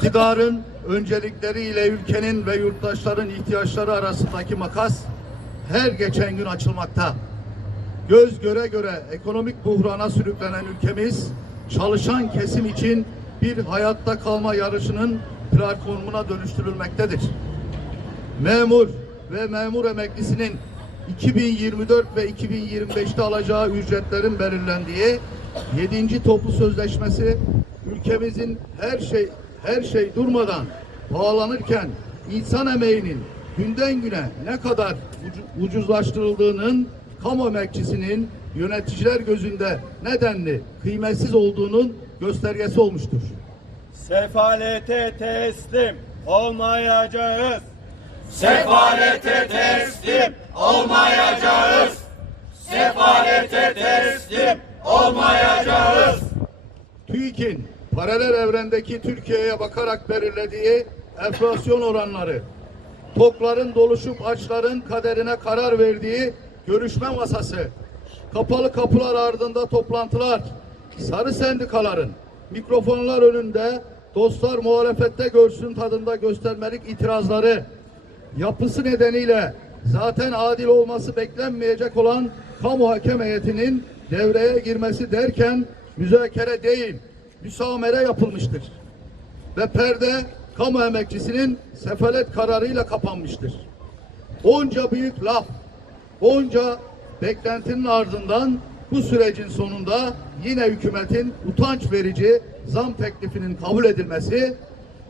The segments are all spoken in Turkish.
iktidarın öncelikleriyle ülkenin ve yurttaşların ihtiyaçları arasındaki makas her geçen gün açılmakta. Göz göre göre ekonomik buhrana sürüklenen ülkemiz çalışan kesim için bir hayatta kalma yarışının platformuna dönüştürülmektedir. Memur ve memur emeklisinin 2024 ve 2025'te alacağı ücretlerin belirlendiği 7. toplu sözleşmesi ülkemizin her şey her şey durmadan pahalanırken insan emeğinin günden güne ne kadar ucu- ucuzlaştırıldığının kamu emekçisinin yöneticiler gözünde nedenli kıymetsiz olduğunun göstergesi olmuştur. Sefalete teslim olmayacağız. Sefalete teslim olmayacağız. Sefalete teslim olmayacağız. TÜİK'in paralel evrendeki Türkiye'ye bakarak belirlediği enflasyon oranları, tokların doluşup açların kaderine karar verdiği görüşme masası, kapalı kapılar ardında toplantılar, sarı sendikaların mikrofonlar önünde dostlar muhalefette görsün tadında göstermelik itirazları, yapısı nedeniyle zaten adil olması beklenmeyecek olan kamu hakem heyetinin devreye girmesi derken müzakere değil, müsamere yapılmıştır. Ve perde kamu emekçisinin sefalet kararıyla kapanmıştır. Onca büyük laf, onca beklentinin ardından bu sürecin sonunda yine hükümetin utanç verici zam teklifinin kabul edilmesi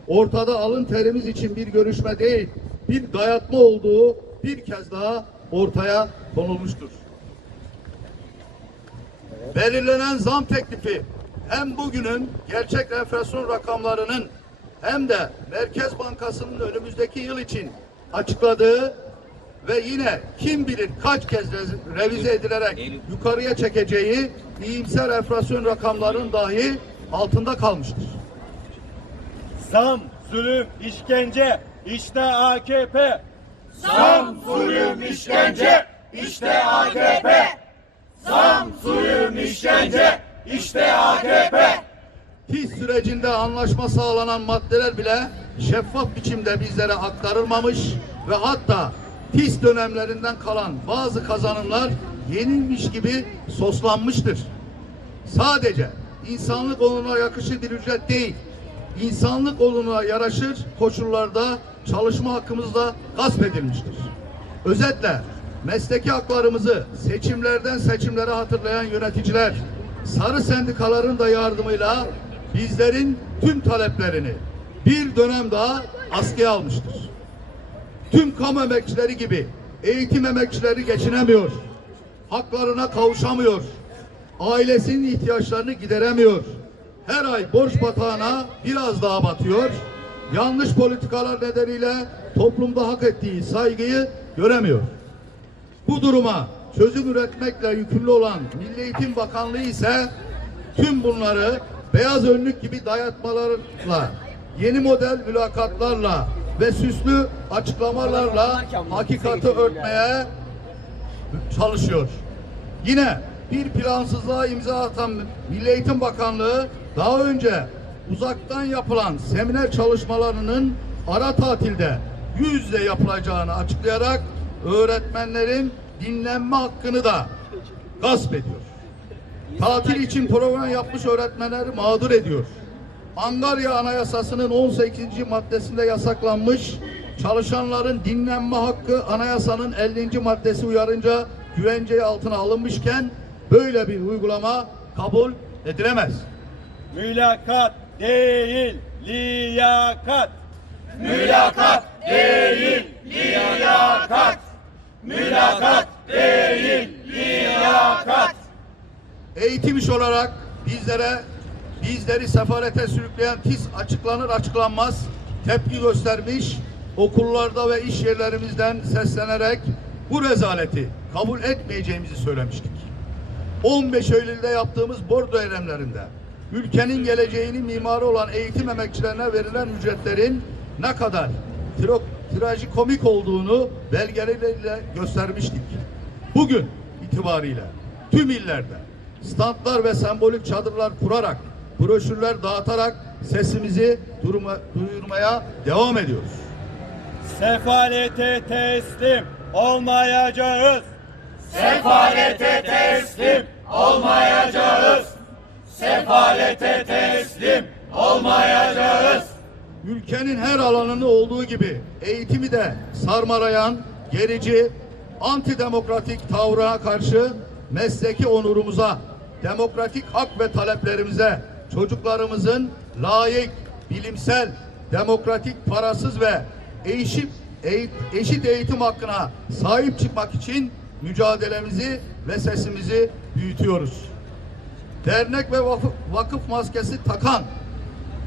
ortada alın terimiz için bir görüşme değil, bir dayatma olduğu bir kez daha ortaya konulmuştur. Belirlenen zam teklifi hem bugünün gerçek enflasyon rakamlarının hem de Merkez Bankası'nın önümüzdeki yıl için açıkladığı ve yine kim bilir kaç kez revize edilerek yukarıya çekeceği iyimser enflasyon rakamların dahi altında kalmıştır. Zam, zulüm, işkence, işte AKP. Zam, zulüm, işkence, işte AKP. Zam, zulüm, işkence, işte AKP. TİS sürecinde anlaşma sağlanan maddeler bile şeffaf biçimde bizlere aktarılmamış ve hatta TİS dönemlerinden kalan bazı kazanımlar yenilmiş gibi soslanmıştır. Sadece insanlık oluna yakışır bir ücret değil, insanlık oluna yaraşır koşullarda çalışma hakkımızda gasp edilmiştir. Özetle mesleki haklarımızı seçimlerden seçimlere hatırlayan yöneticiler, sarı sendikaların da yardımıyla bizlerin tüm taleplerini bir dönem daha askıya almıştır. Tüm kamu emekçileri gibi eğitim emekçileri geçinemiyor, haklarına kavuşamıyor, ailesinin ihtiyaçlarını gideremiyor. Her ay borç batağına biraz daha batıyor. Yanlış politikalar nedeniyle toplumda hak ettiği saygıyı göremiyor. Bu duruma çözüm üretmekle yükümlü olan Milli Eğitim Bakanlığı ise tüm bunları beyaz önlük gibi dayatmalarla, yeni model mülakatlarla ve süslü açıklamalarla hakikati örtmeye çalışıyor. Yine bir plansızlığa imza atan Milli Eğitim Bakanlığı daha önce uzaktan yapılan seminer çalışmalarının ara tatilde yüz yüze yapılacağını açıklayarak öğretmenlerin dinlenme hakkını da gasp ediyor. Tatil için program yapmış öğretmenleri mağdur ediyor. Angarya Anayasası'nın 18. maddesinde yasaklanmış çalışanların dinlenme hakkı anayasanın 50. maddesi uyarınca güvence altına alınmışken böyle bir uygulama kabul edilemez. Mülakat değil, liyakat. Mülakat değil, liyakat. Mülakat değil, liyakat. Eğitim iş olarak bizlere bizleri sefalete sürükleyen TİS açıklanır açıklanmaz tepki göstermiş okullarda ve iş yerlerimizden seslenerek bu rezaleti kabul etmeyeceğimizi söylemiştik. 15 Eylül'de yaptığımız bordo eylemlerinde ülkenin geleceğinin mimarı olan eğitim emekçilerine verilen ücretlerin ne kadar trajikomik olduğunu belgeleriyle göstermiştik. Bugün itibariyle tüm illerde standlar ve sembolik çadırlar kurarak, broşürler dağıtarak sesimizi durma, duyurmaya devam ediyoruz. Sefalete teslim olmayacağız. Sefalete teslim olmayacağız. Sefalete teslim olmayacağız. Ülkenin her alanını olduğu gibi eğitimi de sarmalayan, gerici, antidemokratik tavra karşı mesleki onurumuza, demokratik hak ve taleplerimize, çocuklarımızın layık, bilimsel, demokratik, parasız ve eşit, eşit eğitim hakkına sahip çıkmak için mücadelemizi ve sesimizi büyütüyoruz. Dernek ve vakıf maskesi takan,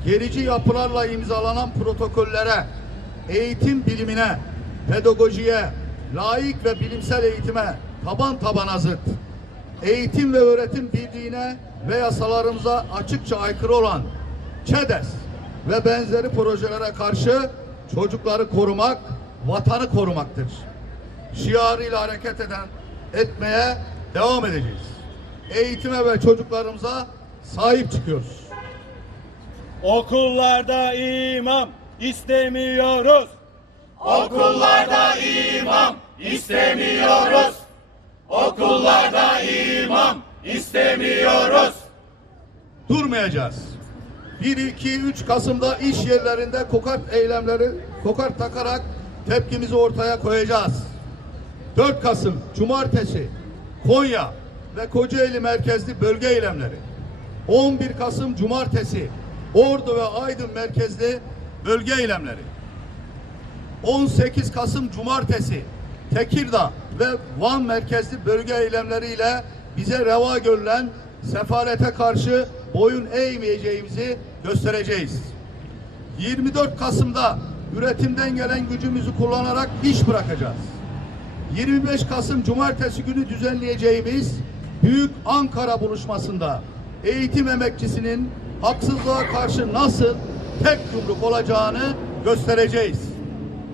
gerici yapılarla imzalanan protokollere, eğitim bilimine, pedagojiye, laik ve bilimsel eğitime taban tabana zıt, eğitim ve öğretim birliğine ve yasalarımıza açıkça aykırı olan ÇEDES ve benzeri projelere karşı çocukları korumak, vatanı korumaktır. Şiarıyla hareket eden, etmeye devam edeceğiz. Eğitime ve çocuklarımıza sahip çıkıyoruz. Okullarda imam istemiyoruz. Okullarda imam istemiyoruz. Okullarda imam istemiyoruz. durmayacağız. 1, 2, 3 Kasım'da iş yerlerinde kokart eylemleri, kokart takarak tepkimizi ortaya koyacağız. 4 Kasım Cumartesi Konya ve Kocaeli merkezli bölge eylemleri. 11 Kasım Cumartesi Ordu ve Aydın merkezli bölge eylemleri. 18 Kasım Cumartesi Tekirdağ ve Van merkezli bölge eylemleriyle bize reva görülen sefalete karşı boyun eğmeyeceğimizi göstereceğiz. 24 Kasım'da üretimden gelen gücümüzü kullanarak iş bırakacağız. 25 Kasım Cumartesi günü düzenleyeceğimiz Büyük Ankara buluşmasında eğitim emekçisinin haksızlığa karşı nasıl tek yumruk olacağını göstereceğiz.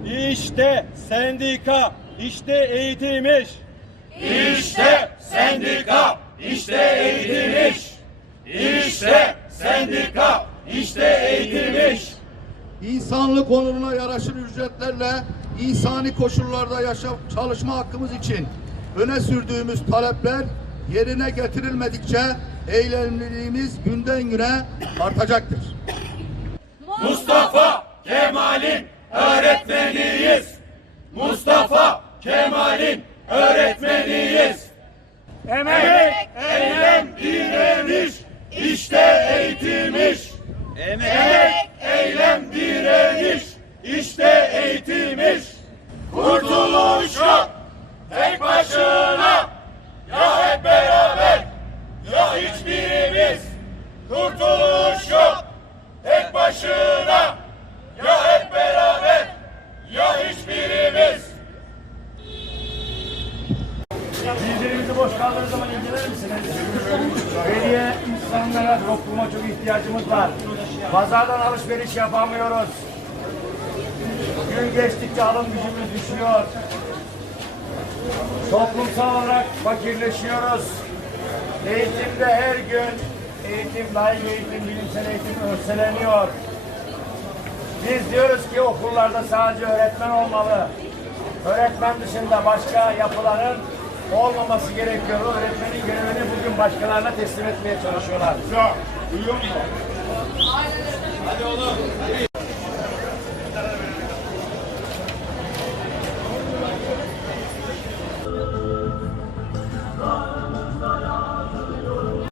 İşte sendika, işte eğitim iş. İşte sendika, işte eğitim iş. İşte sendika, işte eğitim iş. İnsanlık onuruna yaraşır ücretlerle insani koşullarda yaşa çalışma hakkımız için öne sürdüğümüz talepler yerine getirilmedikçe eylemliliğimiz günden güne artacaktır. Mustafa Kemal'in öğretmeniyiz. Mustafa Kemal'in öğretmeniyiz. Emek, eylem, direniş, işte eğitim iş. Emek, eylem, Kaldığı zaman ilgilenir misiniz? Belediye insanlara topluma çok ihtiyacımız var. Pazardan alışveriş yapamıyoruz. Gün geçtikçe alım gücümüz düşüyor. Toplumsal olarak fakirleşiyoruz. Eğitimde her gün eğitim, layık eğitim, bilimsel eğitim örseleniyor. Biz diyoruz ki okullarda sadece öğretmen olmalı. Öğretmen dışında başka yapıların olmaması gerekiyor. Öğretmenin görevini bugün başkalarına teslim etmeye çalışıyorlar.